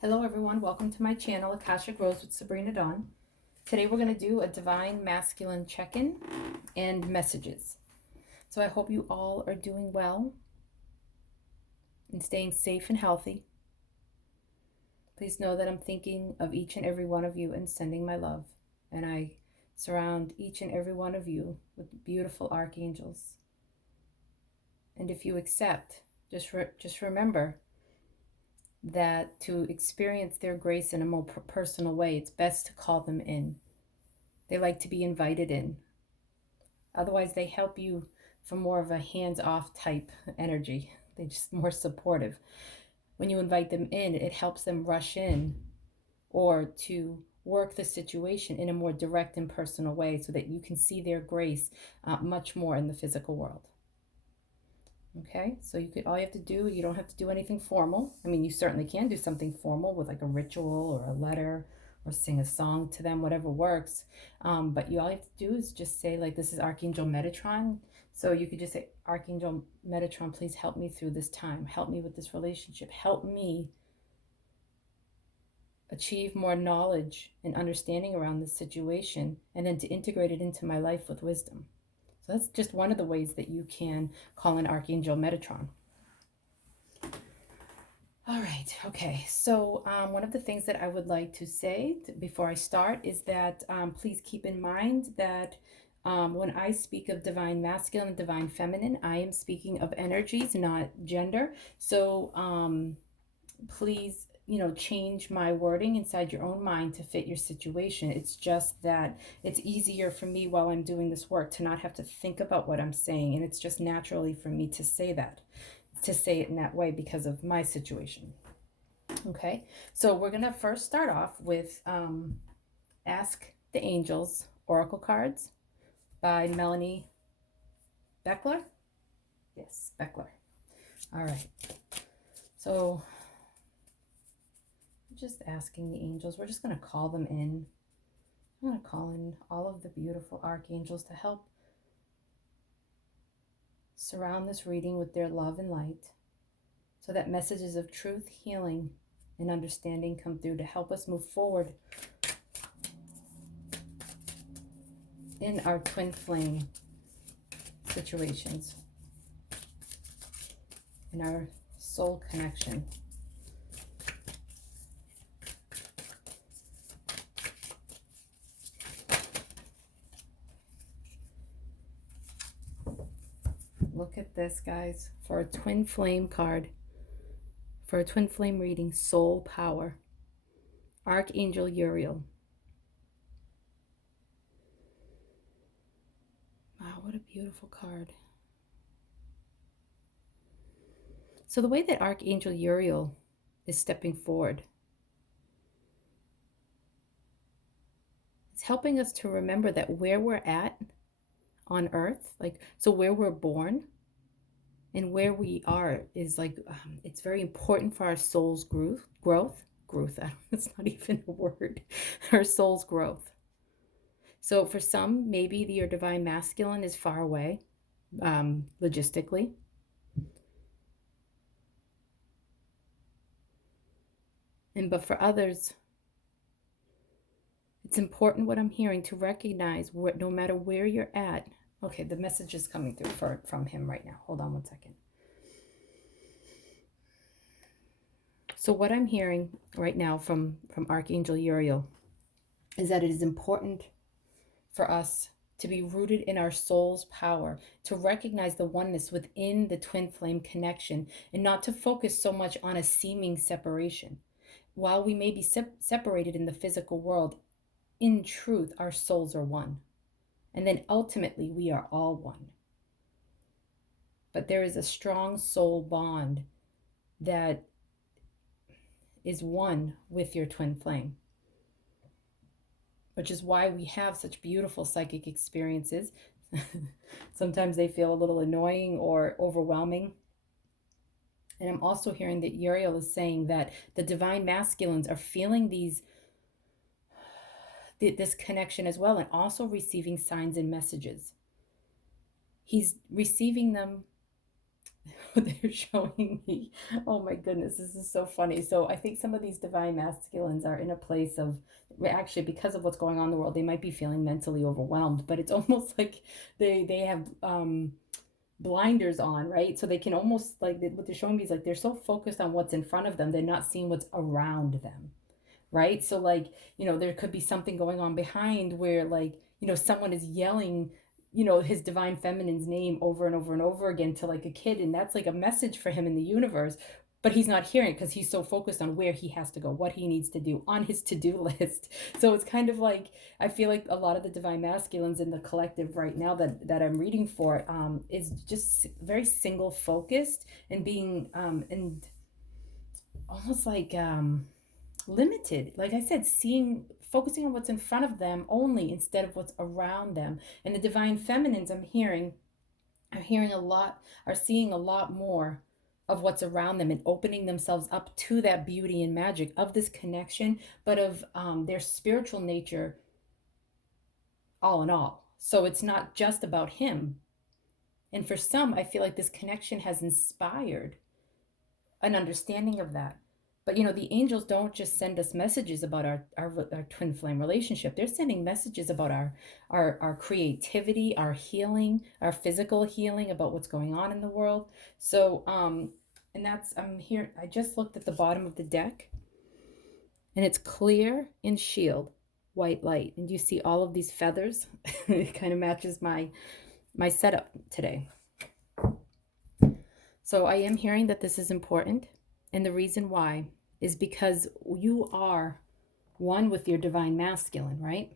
Hello everyone, welcome to my channel, Akashic Rose with Sabrina Dawn. Today we're going to do a Divine Masculine check-in and messages. So I hope you all are doing well and staying safe and healthy. Please know that I'm thinking of each and every one of you and sending my love. And I surround each and every one of you with beautiful archangels. And if you accept, just remember that to experience their grace in a more personal way, it's best to call them in. They like to be invited in. Otherwise, they help you from more of a hands-off type energy. They're just more supportive. When you invite them in, it helps them rush in or to work the situation in a more direct and personal way so that you can see their grace much more in the physical world. Okay, so all you have to do, you don't have to do anything formal. I mean, you certainly can do something formal with like a ritual or a letter or sing a song to them, whatever works. But all you have to do is just say, like, this is Archangel Metatron. So you could just say, Archangel Metatron, please help me through this time. Help me with this relationship. Help me achieve more knowledge and understanding around this situation, and then to integrate it into my life with wisdom. So that's just one of the ways that you can call in Archangel Metatron. All right, okay. So one of the things that I would like to say before I start is that please keep in mind that when I speak of divine masculine and divine feminine, I am speaking of energies, not gender. So please, change my wording inside your own mind to fit your situation. It's just that it's easier for me while I'm doing this work to not have to think about what I'm saying. And it's just naturally for me to say it in that way because of my situation. Okay, so we're going to first start off with Ask the Angels Oracle Cards by Melanie Beckler. Yes, Beckler. All right. So just asking the angels, we're just going to call them in. I'm going to call in all of the beautiful archangels to help surround this reading with their love and light so that messages of truth, healing, and understanding come through to help us move forward in our twin flame situations, in our soul connection. Look at this, guys, for a twin flame card, for a twin flame reading, soul power, Archangel Uriel. Wow, what a beautiful card. So the way that Archangel Uriel is stepping forward, it's helping us to remember that where we're at on earth, so where we're born and where we are is it's very important for our soul's growth. It's not even a word. Our soul's growth. So for some, maybe your divine masculine is far away, logistically. But for others, it's important, what I'm hearing, to recognize no matter where you're at. Okay, the message is coming through from him right now. Hold on one second. So what I'm hearing right now from Archangel Uriel is that it is important for us to be rooted in our soul's power, to recognize the oneness within the twin flame connection, and not to focus so much on a seeming separation. While we may be separated in the physical world, in truth, our souls are one. And then ultimately, we are all one. But there is a strong soul bond that is one with your twin flame, which is why we have such beautiful psychic experiences. Sometimes they feel a little annoying or overwhelming. And I'm also hearing that Uriel is saying that the divine masculines are feeling this connection as well, and also receiving signs and messages. He's receiving them they're showing me. Oh my goodness, this is so funny. So I think some of these divine masculines are in a place of, actually, because of what's going on in the world, they might be feeling mentally overwhelmed, but it's almost like they have blinders on, right? So they can almost, like, what they're showing me is like they're so focused on what's in front of them, they're not seeing what's around them, right? So, like, there could be something going on behind where, like, someone is yelling, his divine feminine's name over and over and over again to, like, a kid, and that's like a message for him in the universe, but he's not hearing it because he's so focused on where he has to go, what he needs to do on his to-do list. So it's kind of like, I feel like a lot of the divine masculines in the collective right now that I'm reading for, is just very single focused, and being and almost like limited, like I said, focusing on what's in front of them only instead of what's around them. And the divine feminines, I'm hearing a lot, are seeing a lot more of what's around them and opening themselves up to that beauty and magic of this connection, but of their spiritual nature, all in all. So it's not just about him. And for some, I feel like this connection has inspired an understanding of that. But the angels don't just send us messages about our twin flame relationship. They're sending messages about our creativity, our healing, our physical healing, about what's going on in the world. So and that's, I'm here, I just looked at the bottom of the deck, and it's clear in shield, white light. And you see all of these feathers? It kind of matches my setup today. So I am hearing that this is important. And the reason why is because you are one with your divine masculine, right?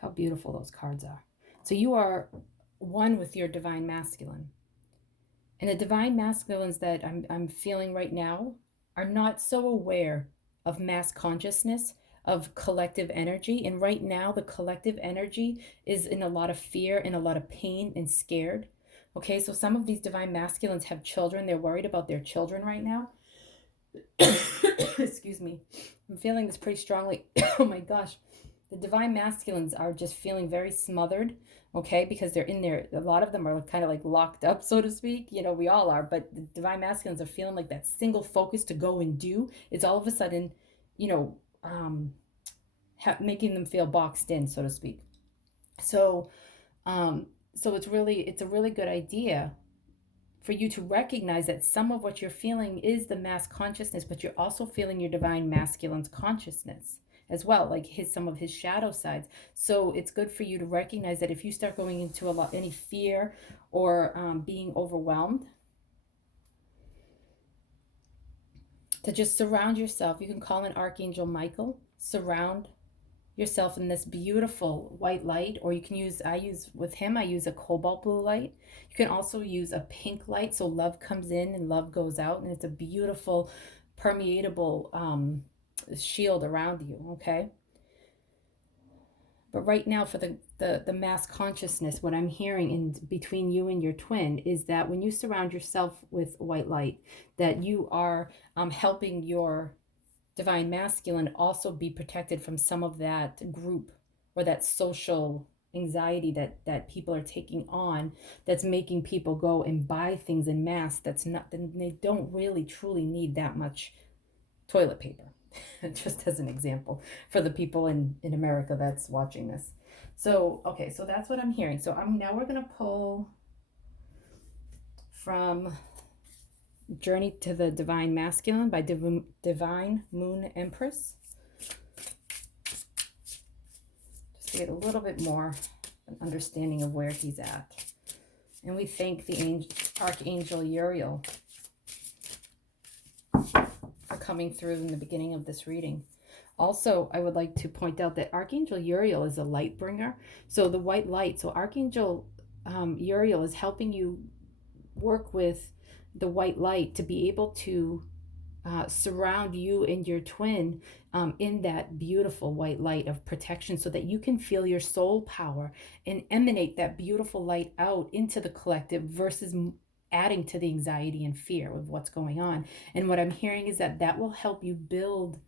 How beautiful those cards are. So you are one with your divine masculine. And the divine masculines that I'm feeling right now are not so aware of mass consciousness, of collective energy. And right now, the collective energy is in a lot of fear and a lot of pain and scared. Okay, so some of these divine masculines have children. They're worried about their children right now. Excuse me. I'm feeling this pretty strongly. Oh my gosh. The divine masculines are just feeling very smothered, okay, because they're in there. A lot of them are kind of like locked up, so to speak. We all are, but the divine masculines are feeling like that single focus to go and do is all of a sudden, you know, making them feel boxed in, so to speak. So, so it's a really good idea for you to recognize that some of what you're feeling is the mass consciousness, but you're also feeling your divine masculine's consciousness as well, like some of his shadow sides. So it's good for you to recognize that if you start going into any fear or being overwhelmed, to just surround yourself. You can call in Archangel Michael, surround yourself in this beautiful white light, or you can use, I use a cobalt blue light. You can also use a pink light, so love comes in and love goes out, and it's a beautiful permeable shield around you, okay? But right now, for the mass consciousness, what I'm hearing in between you and your twin is that when you surround yourself with white light, that you are helping your divine masculine also be protected from some of that group or that social anxiety that people are taking on, that's making people go and buy things in mass that's not, they don't really truly need that much toilet paper. Just as an example for the people in America that's watching this. So okay, so that's what I'm hearing. So now we're going to pull from Journey to the Divine Masculine by Divine Moon Empress. Just to get a little bit more an understanding of where he's at. And we thank the Archangel Uriel for coming through in the beginning of this reading. Also, I would like to point out that Archangel Uriel is a light bringer. So the white light, so Archangel Uriel is helping you work with the white light to be able to surround you and your twin in that beautiful white light of protection, so that you can feel your soul power and emanate that beautiful light out into the collective versus adding to the anxiety and fear of what's going on. And what I'm hearing is that will help you build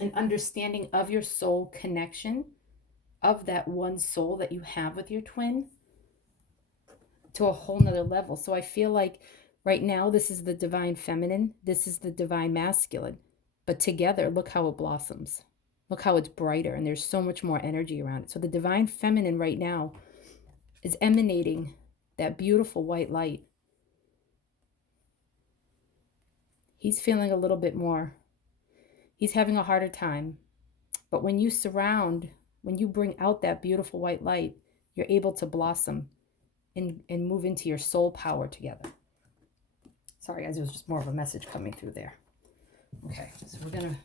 an understanding of your soul connection, of that one soul that you have with your twin, to a whole nother level. So I feel like right now, this is the divine feminine, this is the divine masculine. But together, look how it blossoms. Look how it's brighter, and there's so much more energy around it. So the divine feminine right now is emanating that beautiful white light. He's feeling a little bit more. He's having a harder time. But when you surround, when you bring out that beautiful white light, you're able to blossom and move into your soul power together. Sorry, guys, it was just more of a message coming through there. Okay, so we're going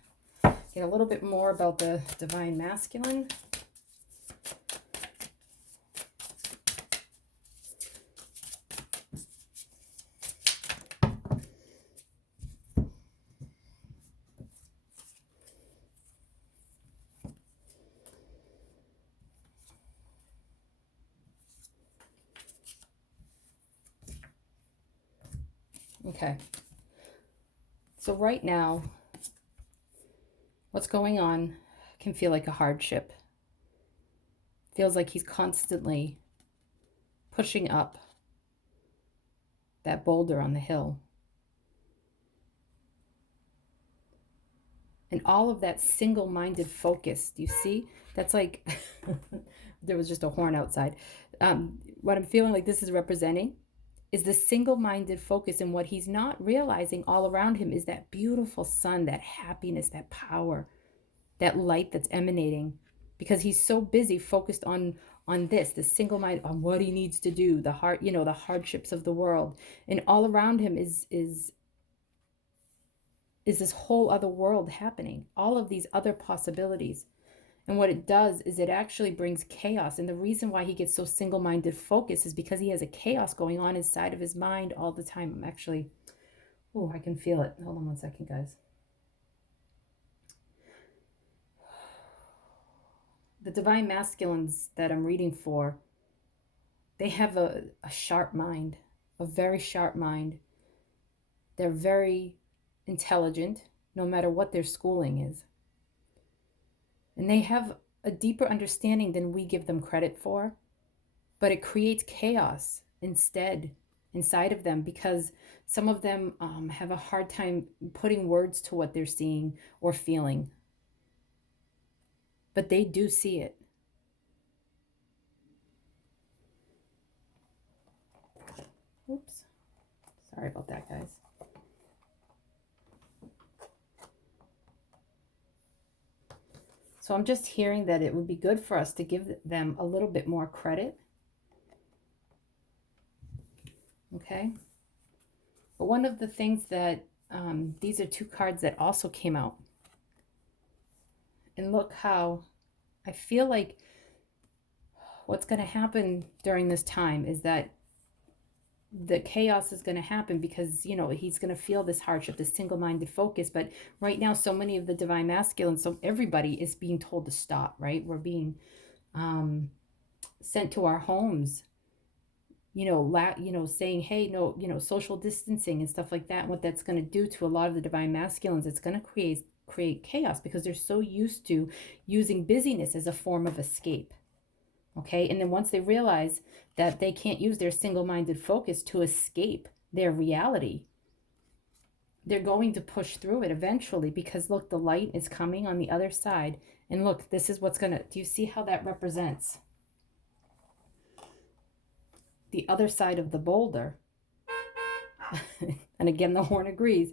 to get a little bit more about the divine masculine. Okay, so right now, what's going on can feel like a hardship. Feels like he's constantly pushing up that boulder on the hill. And all of that single-minded focus, do you see? That's like, there was just a horn outside. What I'm feeling like this is representing is the single-minded focus, and what he's not realizing all around him is that beautiful sun, that happiness, that power, that light that's emanating, because he's so busy focused on this, the single mind, on what he needs to do, the heart, the hardships of the world, and all around him is this whole other world happening, all of these other possibilities. And what it does is it actually brings chaos. And the reason why he gets so single-minded focus is because he has a chaos going on inside of his mind all the time. I'm actually, I can feel it. Hold on one second, guys. The divine masculines that I'm reading for, they have a sharp mind, a very sharp mind. They're very intelligent, no matter what their schooling is. And they have a deeper understanding than we give them credit for, but it creates chaos instead inside of them, because some of them have a hard time putting words to what they're seeing or feeling. But they do see it. Oops. Sorry about that, guys. So I'm just hearing that it would be good for us to give them a little bit more credit. Okay. But one of the things that, these are two cards that also came out. And look how I feel like what's going to happen during this time is that the chaos is going to happen, because he's going to feel this hardship, this single-minded focus. But right now, so many of the divine masculine, so everybody is being told to stop, right? We're being sent to our homes, saying, hey, no, social distancing and stuff like that. And what that's going to do to a lot of the divine masculines, it's going to create chaos, because they're so used to using busyness as a form of escape. Okay, and then once they realize that they can't use their single-minded focus to escape their reality, they're going to push through it eventually, because look, the light is coming on the other side. And look, this is what's gonna, do you see how that represents the other side of the boulder? And again, the horn agrees,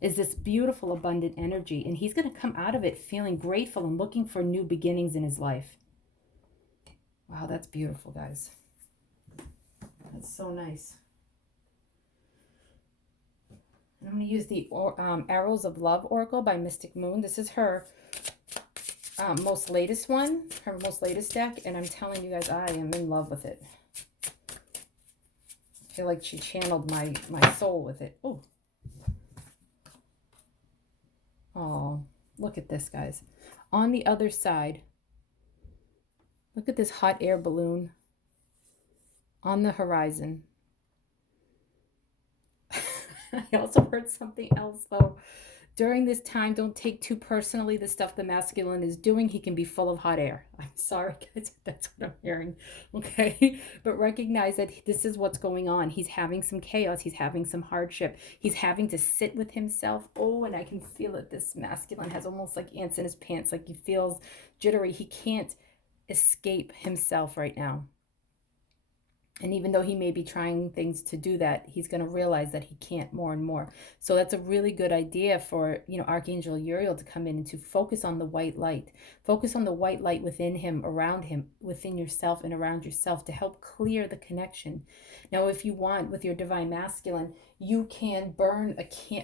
is this beautiful, abundant energy. And he's going to come out of it feeling grateful and looking for new beginnings in his life. Wow, that's beautiful, guys. That's so nice. And I'm going to use the Arrows of Love Oracle by Mystic Moon. This is her most latest one, her most latest deck. And I'm telling you guys, I am in love with it. I feel like she channeled my soul with it. Oh, look at this, guys. On the other side, look at this hot air balloon on the horizon. I also heard something else, though. during this time, don't take too personally the stuff the masculine is doing. He can be full of hot air. I'm sorry, guys, that's what I'm hearing. Okay. But recognize that this is what's going on. He's having some chaos. He's having some hardship. He's having to sit with himself. Oh, and I can feel it. This masculine has almost like ants in his pants. Like he feels jittery. He can't escape himself right now. And even though he may be trying things to do that, he's going to realize that he can't more and more. So that's a really good idea for, Archangel Uriel to come in and to focus on the white light. Focus on the white light within him, around him, within yourself and around yourself to help clear the connection. Now, if you want, with your divine masculine, you can burn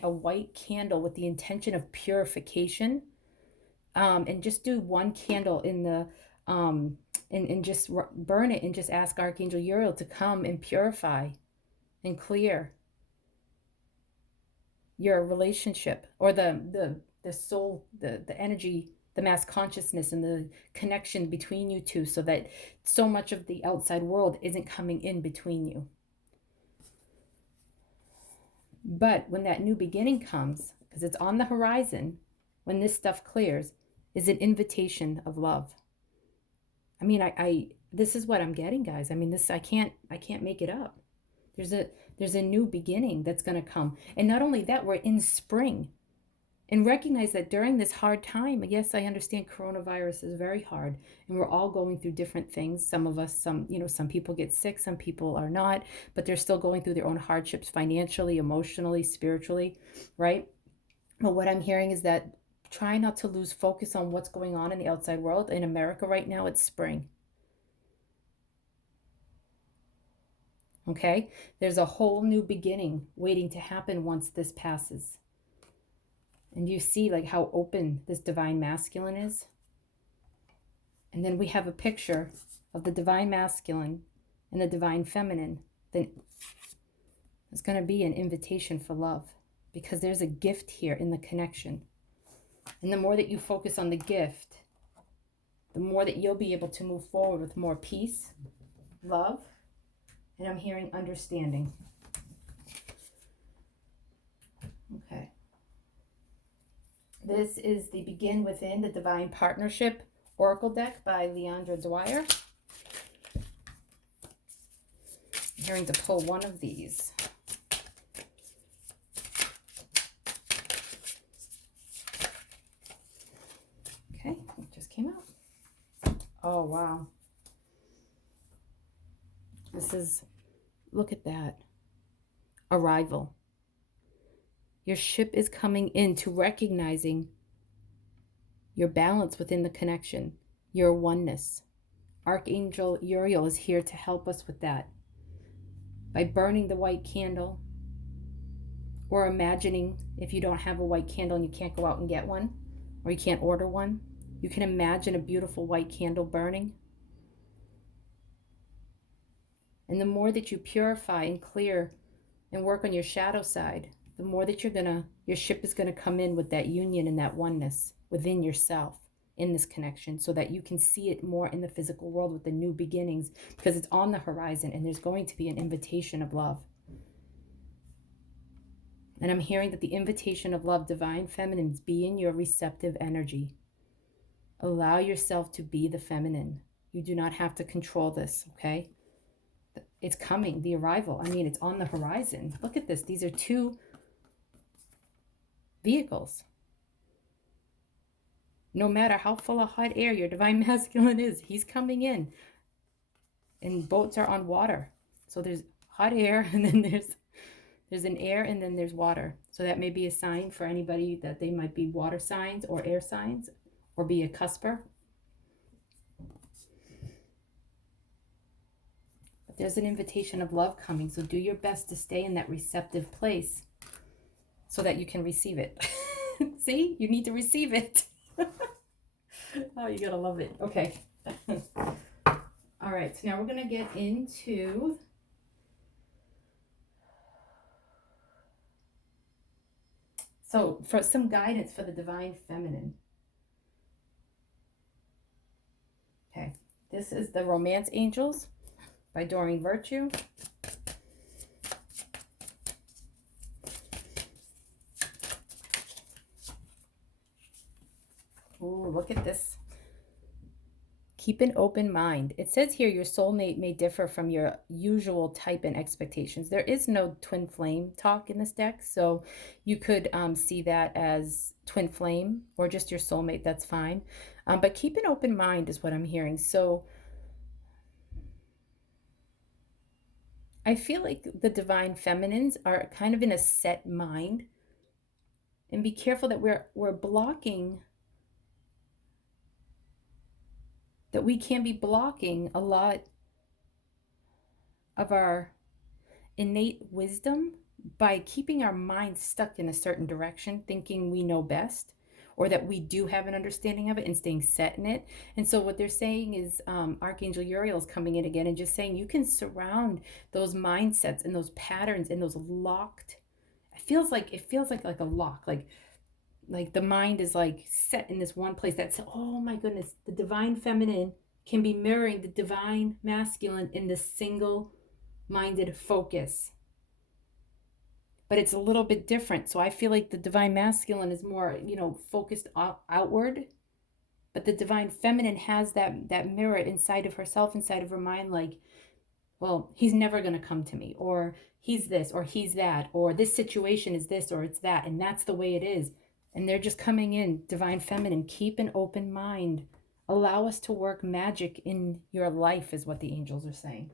a white candle with the intention of purification. And just do one candle in the and just burn it and just ask Archangel Uriel to come and purify and clear your relationship, or the soul, the energy, the mass consciousness and the connection between you two, so that so much of the outside world isn't coming in between you. But when that new beginning comes, because it's on the horizon, when this stuff clears, is an invitation of love. I mean, I this is what I'm getting, guys. I mean, this I can't make it up. There's a new beginning that's going to come. And not only that, we're in spring. And recognize that during this hard time, yes, I understand coronavirus is very hard, and we're all going through different things. Some of us, some people get sick, some people are not, but they're still going through their own hardships financially, emotionally, spiritually, right? But what I'm hearing is that try not to lose focus on what's going on in the outside world. In America right now, it's spring. Okay? There's a whole new beginning waiting to happen once this passes. And you see like how open this divine masculine is. And then we have a picture of the divine masculine and the divine feminine. Then it's going to be an invitation for love, because there's a gift here in the connection. And the more that you focus on the gift, the more that you'll be able to move forward with more peace, love, and I'm hearing understanding. Okay. This is the Begin Within, the Divine Partnership Oracle deck by Leandra Dwyer. I'm hearing to pull one of these. Okay, it just came out. Oh, wow. This is, look at that. Arrival. Your ship is coming into recognizing your balance within the connection, your oneness. Archangel Uriel is here to help us with that. By burning the white candle, or imagining, if you don't have a white candle and you can't go out and get one, or you can't order one, you can imagine a beautiful white candle burning. And the more that you purify and clear and work on your shadow side, the more that your ship is gonna come in with that union and that oneness within yourself in this connection, so that you can see it more in the physical world with the new beginnings, because it's on the horizon and there's going to be an invitation of love. And I'm hearing that the invitation of love, divine feminines, be in your receptive energy. Allow yourself to be the feminine. You do not have to control this, okay? It's coming, the arrival. I mean, it's on the horizon. Look at this. These are two vehicles. No matter how full of hot air your divine masculine is, he's coming in. And boats are on water. So there's hot air, and then there's an air, and then there's water. So that may be a sign for anybody that they might be water signs or air signs, or be a cusper. But there's an invitation of love coming. So do your best to stay in that receptive place so that you can receive it. See, you need to receive it. Oh, you gotta love it. Okay. All right, so now we're gonna get into for some guidance for the divine feminine. Okay, this is the Romance Angels by Doreen Virtue. look at this. Keep an open mind. It says here your soulmate may differ from your usual type and expectations. There is no twin flame talk in this deck, so you could see that as twin flame or just your soulmate. That's fine. But keep an open mind is what I'm hearing. So I feel like the divine feminines are kind of in a set mind, and be careful that we're blocking, that we can be blocking a lot of our innate wisdom by keeping our minds stuck in a certain direction, thinking we know best, or that we do have an understanding of it and staying set in it. And so what they're saying is Archangel Uriel is coming in again and just saying you can surround those mindsets and those patterns and those locked, it feels like a lock, like the mind is like set in this one place. That's, oh my goodness, the divine feminine can be mirroring the divine masculine in this single minded focus, but it's a little bit different. So I feel like the divine masculine is more, focused outward, but the divine feminine has that mirror inside of herself, inside of her mind, like, well, he's never going to come to me, or he's this, or he's that, or this situation is this, or it's that, and that's the way it is. And they're just coming in, divine feminine, keep an open mind. Allow us to work magic in your life is what the angels are saying.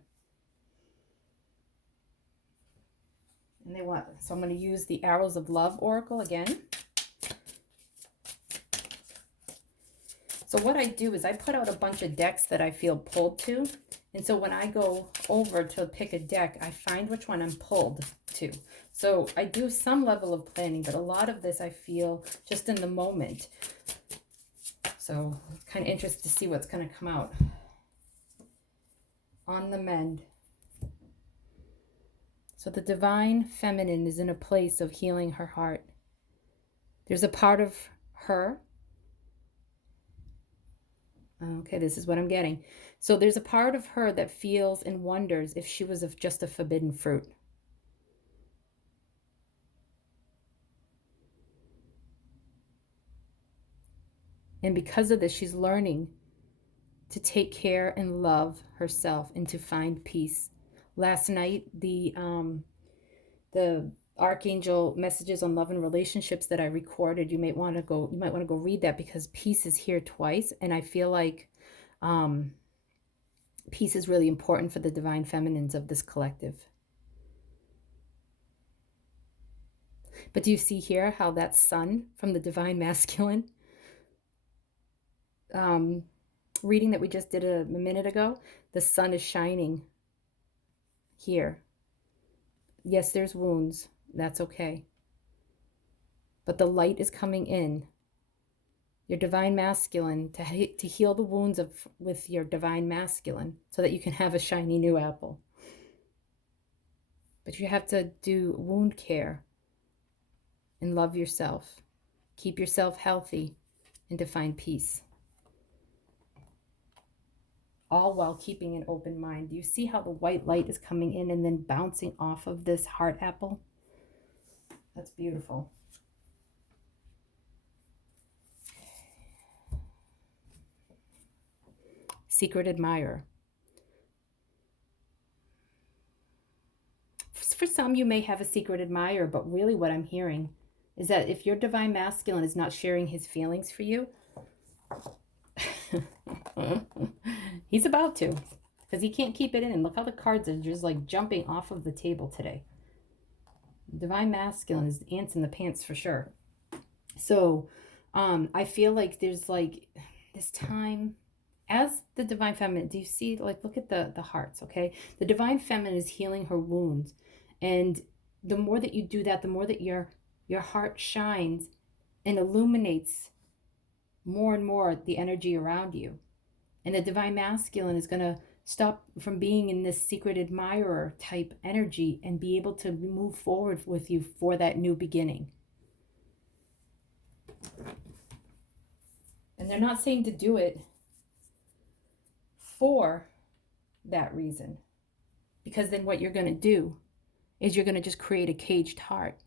And so I'm going to use the Arrows of Love Oracle again. So what I do is I put out a bunch of decks that I feel pulled to. And so when I go over to pick a deck, I find which one I'm pulled to. So I do some level of planning, but a lot of this I feel just in the moment. So kind of interested to see what's going to come out. On the mend. So the divine feminine is in a place of healing her heart. There's a part of her. Okay, this is what I'm getting. So there's a part of her that feels and wonders if she was just a forbidden fruit. And because of this, she's learning to take care and love herself and to find peace. Last night, the Archangel messages on love and relationships that I recorded, you might want to go read that, because peace is here twice, and I feel like peace is really important for the divine feminines of this collective. But do you see here how that sun from the divine masculine reading that we just did a minute ago, the sun is shining here. Yes, there's wounds. That's okay. But the light is coming in. Your divine masculine, to heal the wounds with your divine masculine so that you can have a shiny new apple. But you have to do wound care and love yourself. Keep yourself healthy and to find peace. All while keeping an open mind. Do you see how the white light is coming in and then bouncing off of this heart apple? That's beautiful. Secret admirer. For some, you may have a secret admirer, but really what I'm hearing is that if your divine masculine is not sharing his feelings for you, he's about to, because he can't keep it in. And look how the cards are just like jumping off of the table today. Divine masculine is ants in the pants for sure. So I feel like there's like this time as the divine feminine. Do you see, like, look at the hearts, okay? The divine feminine is healing her wounds. And the more that you do that, the more that your heart shines and illuminates more and more the energy around you. And the divine masculine is going to stop from being in this secret admirer type energy and be able to move forward with you for that new beginning. And they're not saying to do it for that reason, because then what you're going to do is you're going to just create a caged heart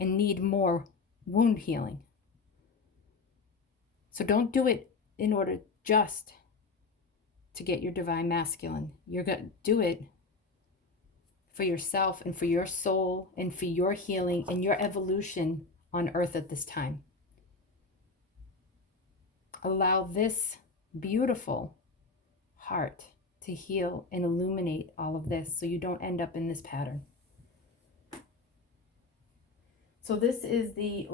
and need more wound healing. So don't do it in order just to get your divine masculine. You're going to do it for yourself and for your soul and for your healing and your evolution on earth at this time. Allow this beautiful heart to heal and illuminate all of this so you don't end up in this pattern. So this is the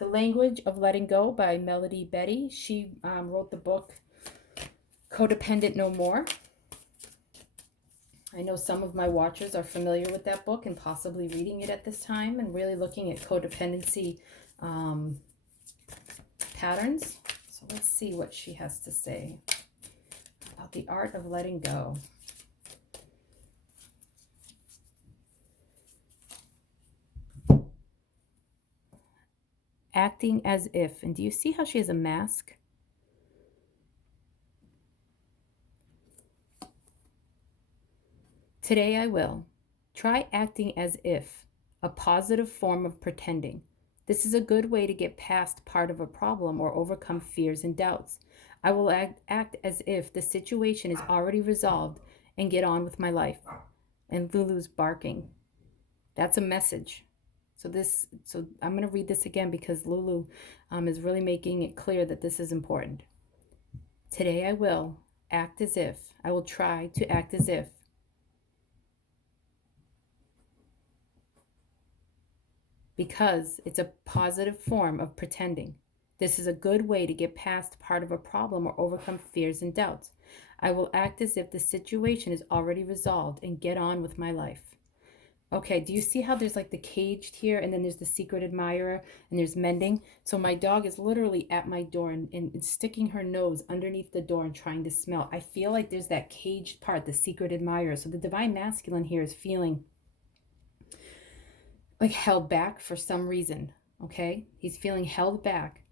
Language of Letting Go by Melody Betty. She wrote the book Codependent No More. I know some of my watchers are familiar with that book and possibly reading it at this time and really looking at codependency patterns. So let's see what she has to say about the art of letting go. Acting as if. And do you see how she has a mask? Today I will. Try acting as if, a positive form of pretending. This is a good way to get past part of a problem or overcome fears and doubts. I will act as if the situation is already resolved and get on with my life. And Lulu's barking. That's a message. So I'm going to read this again because Lulu is really making it clear that this is important. Today I will act as if. I will try to act as if. Because it's a positive form of pretending. This is a good way to get past part of a problem or overcome fears and doubts. I will act as if the situation is already resolved and get on with my life. Okay, do you see how there's like the caged here and then there's the secret admirer and there's mending? So my dog is literally at my door and sticking her nose underneath the door and trying to smell. I feel like there's that caged part, the secret admirer. So the divine masculine here is feeling like held back for some reason, okay? He's feeling held back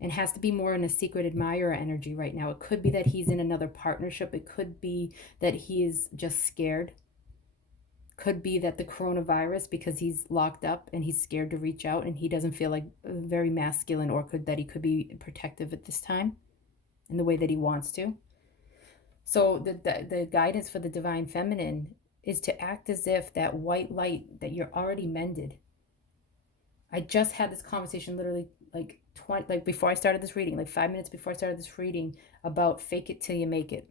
and has to be more in a secret admirer energy right now. It could be that he's in another partnership. It could be that he is just scared. Could be that the coronavirus, because he's locked up and he's scared to reach out and he doesn't feel like very masculine, or that he could be protective at this time in the way that he wants to. So the guidance for the divine feminine is to act as if that white light that you're already mended. I just had this conversation literally like before I started this reading, like 5 minutes before I started this reading, about fake it till you make it.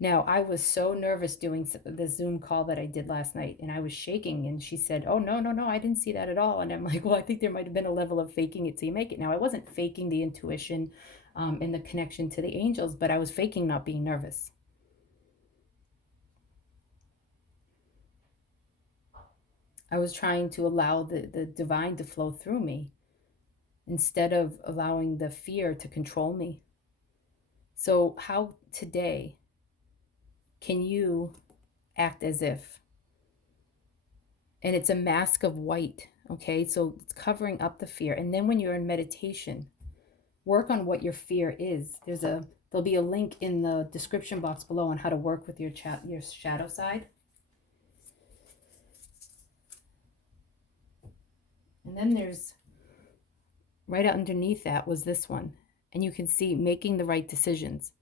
Now, I was so nervous doing the Zoom call that I did last night, and I was shaking, and she said, oh, no, I didn't see that at all. And I'm like, well, I think there might have been a level of faking it till you make it. Now, I wasn't faking the intuition and the connection to the angels, but I was faking not being nervous. I was trying to allow the divine to flow through me instead of allowing the fear to control me. So how today can you act as if? And it's a mask of white, okay? So it's covering up the fear. And then when you're in meditation, work on what your fear is. There'll be a link in the description box below on how to work with your shadow side. And then there's, right underneath that was this one. And you can see making the right decisions.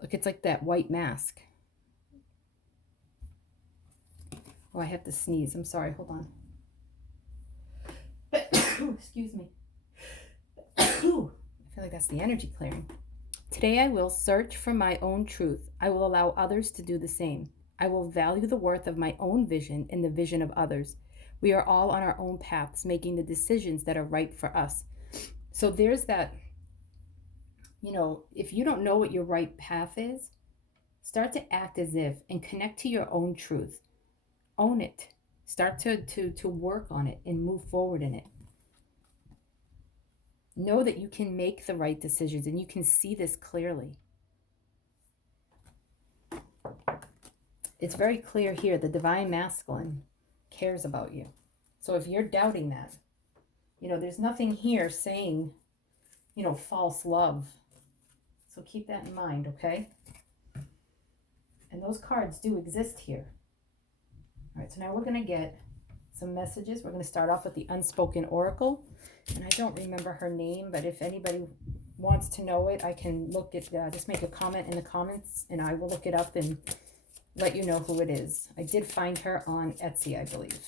Look, it's like that white mask. Oh, I have to sneeze. I'm sorry. Hold on. Excuse me. I feel like that's the energy clearing. Today I will search for my own truth. I will allow others to do the same. I will value the worth of my own vision and the vision of others. We are all on our own paths, making the decisions that are right for us. So there's that, if you don't know what your right path is, start to act as if and connect to your own truth. Own it. Start to work on it and move forward in it. Know that you can make the right decisions, and you can see this clearly. It's very clear here. The divine masculine cares about you. So if you're doubting that, there's nothing here saying, false love. So keep that in mind, okay? And those cards do exist here. All right, so now we're going to get some messages. We're going to start off with the Unspoken Oracle. And I don't remember her name, but if anybody wants to know it, I can look at, just make a comment in the comments, and I will look it up and let you know who it is. I did find her on Etsy, I believe.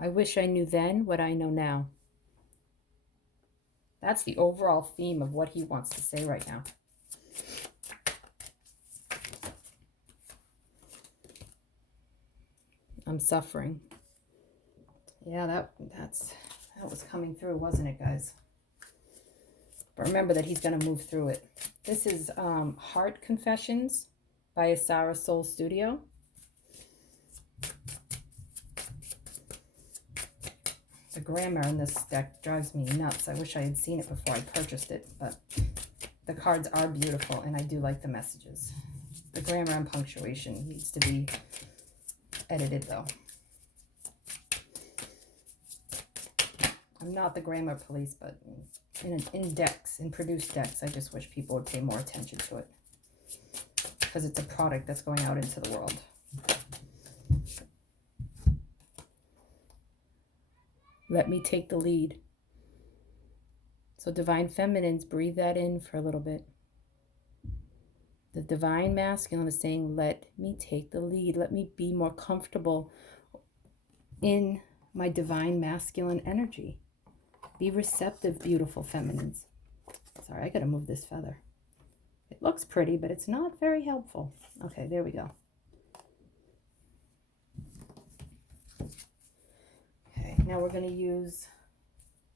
I wish I knew then what I know now. That's the overall theme of what he wants to say right now. I'm suffering. Yeah, that was coming through, wasn't it, guys? But remember that he's going to move through it. This is Heart Confessions by Asara Soul Studio. The grammar in this deck drives me nuts. I wish I had seen it before I purchased it, but the cards are beautiful, and I do like the messages. The grammar and punctuation needs to be edited, though. I'm not the grammar police, but in produced decks, I just wish people would pay more attention to it, because it's a product that's going out into the world. Let me take the lead. So Divine Feminines, breathe that in for a little bit. The Divine Masculine is saying, let me take the lead. Let me be more comfortable in my Divine Masculine energy. Be receptive, beautiful feminines. Sorry, I gotta move this feather. It looks pretty, but it's not very helpful. Okay, there we go. Okay, now we're going to use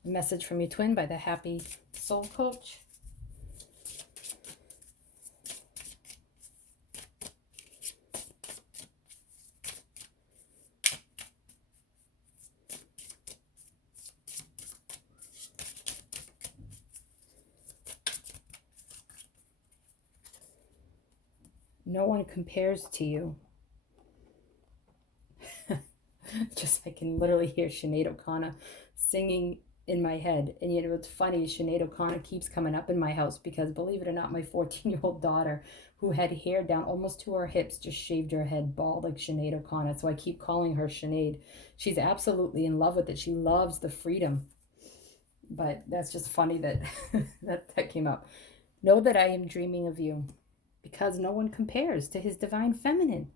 a message from your twin by the Happy Soul Coach. No one compares to you. Just I can literally hear Sinead O'Connor singing in my head. And you know what's funny is Sinead O'Connor keeps coming up in my house because, believe it or not, my 14-year-old daughter, who had hair down almost to her hips, just shaved her head bald like Sinead O'Connor. So I keep calling her Sinead. She's absolutely in love with it. She loves the freedom. But that's just funny that that came up. Know that I am dreaming of you, because no one compares to his Divine Feminine.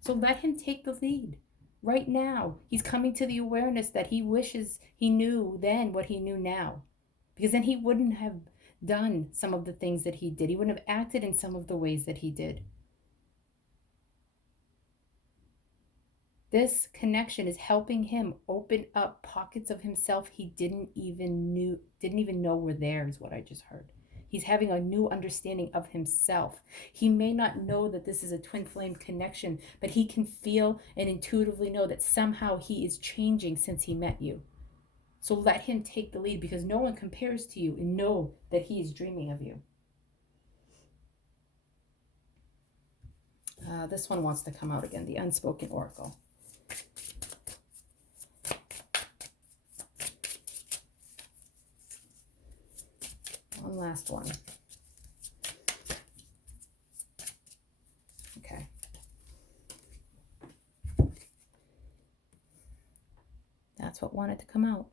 So let him take the lead. Right now, he's coming to the awareness that he wishes he knew then what he knew now. Because then he wouldn't have done some of the things that he did. He wouldn't have acted in some of the ways that he did. This connection is helping him open up pockets of himself he didn't even know were there, is what I just heard. He's having a new understanding of himself. He may not know that this is a twin flame connection, but he can feel and intuitively know that somehow he is changing since he met you. So let him take the lead, because no one compares to you, and know that he is dreaming of you. This one wants to come out again, the Unspoken Oracle. One last one. Okay. That's what wanted to come out.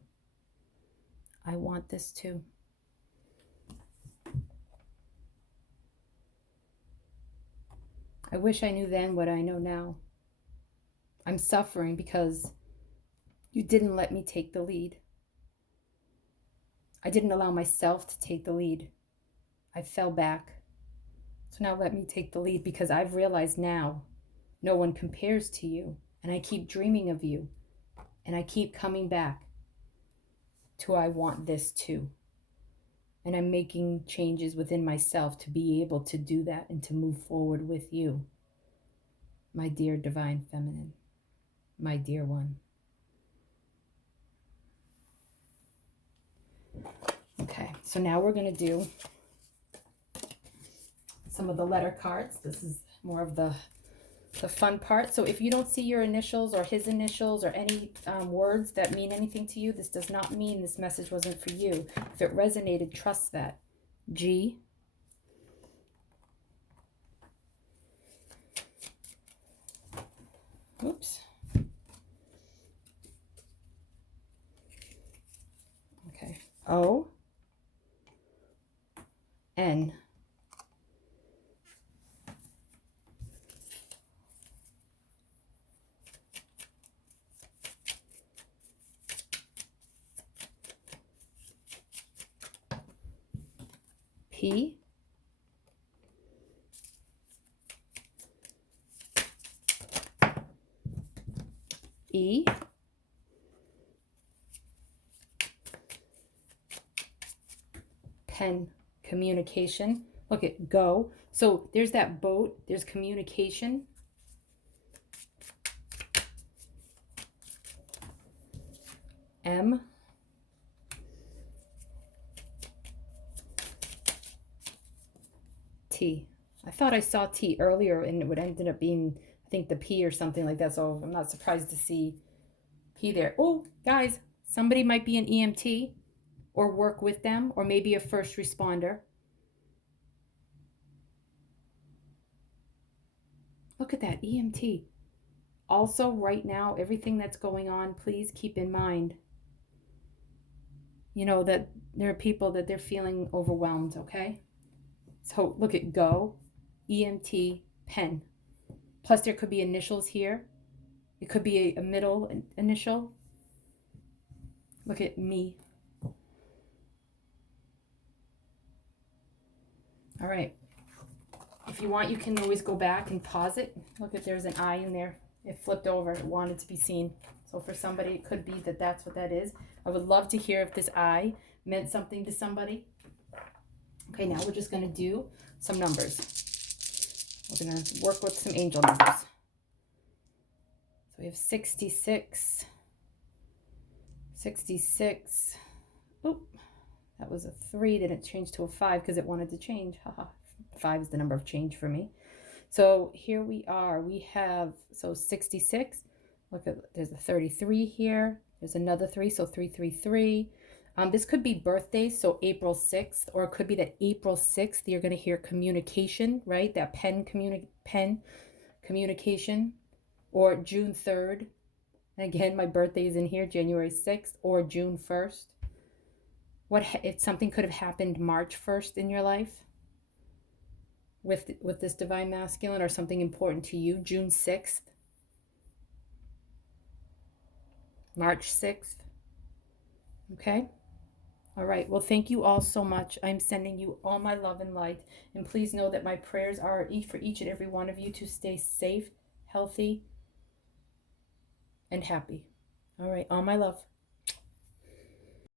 I want this too. I wish I knew then what I know now. I'm suffering because you didn't let me take the lead. I didn't allow myself to take the lead. I fell back. So now let me take the lead, because I've realized now no one compares to you, and I keep dreaming of you, and I keep coming back to I want this too. And I'm making changes within myself to be able to do that and to move forward with you, my dear Divine Feminine, my dear one. Okay, so now we're going to do some of the letter cards. This is more of the fun part. So if you don't see your initials or his initials or any words that mean anything to you, this does not mean this message wasn't for you. If it resonated, trust that. G, oops, okay, O, N, P, E, pen, communication. Look at go. So there's that boat, there's communication. M, T. I thought I saw T earlier and it would ended up being, I think, the P or something like that. So I'm not surprised to see P there. Oh, guys, somebody might be an EMT or work with them, or maybe a first responder. Look at that, EMT. Also, right now, everything that's going on, please keep in mind, you know, that there are people that they're feeling overwhelmed, okay? So look at go, EMT, pen. Plus there could be initials here. It could be a middle initial. Look at me. All right. If you want, you can always go back and pause it. Look at, there's an I in there. It flipped over. It wanted to be seen. So for somebody, it could be that that's what that is. I would love to hear if this I meant something to somebody. Okay, now we're just going to do some numbers. We're going to work with some angel numbers. So we have 66. 66. Oop, that was a 3. Then it changed to a 5 because it wanted to change. Haha. 5 is the number of change for me. So here we are. We have, so 66. Look at, there's a 33 here. There's another 3, so 333. This could be birthdays, so April 6th, or it could be that April 6th, you're going to hear communication, right? That pen communication, or June 3rd. Again, my birthday is in here, January 6th, or June 1st. If something could have happened March 1st in your life with this divine masculine, or something important to you, June 6th, March 6th. Okay? All right. Well, thank you all so much. I'm sending you all my love and light. And please know that my prayers are for each and every one of you to stay safe, healthy, and happy. All right. All my love.